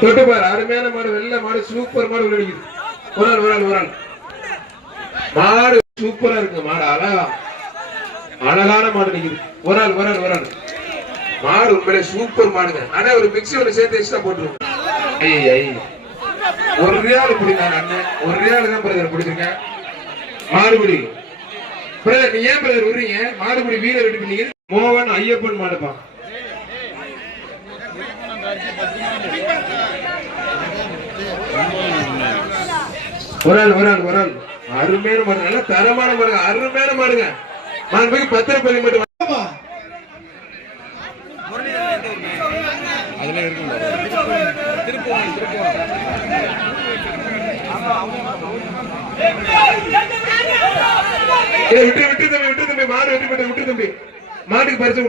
தொட்டு பாரு, அருமையான மாடு, வெள்ள மாடு, சூப்பர் மாடு விளையாடுது. ஒரு ஆள் மாடு சூப்பரா இருக்கு. மாடு அழகான மாடு நிக்குது. ஒரு ஆள் மாடு உண்மையிலே சூப்பர் மாடுங்க. ஆனா ஒரு மிக்ஸி ஒன்று சேர்த்து எக்ஸ்ட்ரா போட்டுருவோம். ஒரு ரியால் பிடிக்காங்க அண்ணன், ஒரு ரியால் தான் பிரதர் பிடிச்சிருக்கேன். மாடுபிடி பிரதர், நீ ஏன் பிரதர் விடுறீங்க? மாடுபிடி வீரர் ரெடி பண்ணீங்க. மோகன் ஐயப்பன் மாடுப்பா. ஒரு ஆள் அருமையான மாடு, நல்ல தரமான மாடுங்க, அருமையான மாடுங்க. மாண்புக்கு 10 ரூபாய் மட்டும் அதுல இருக்குங்க. விட்டு தம்பி, மாடு வெற்றி பெற்ற விட்டு தம்பி, மாட்டுக்கு பரிசு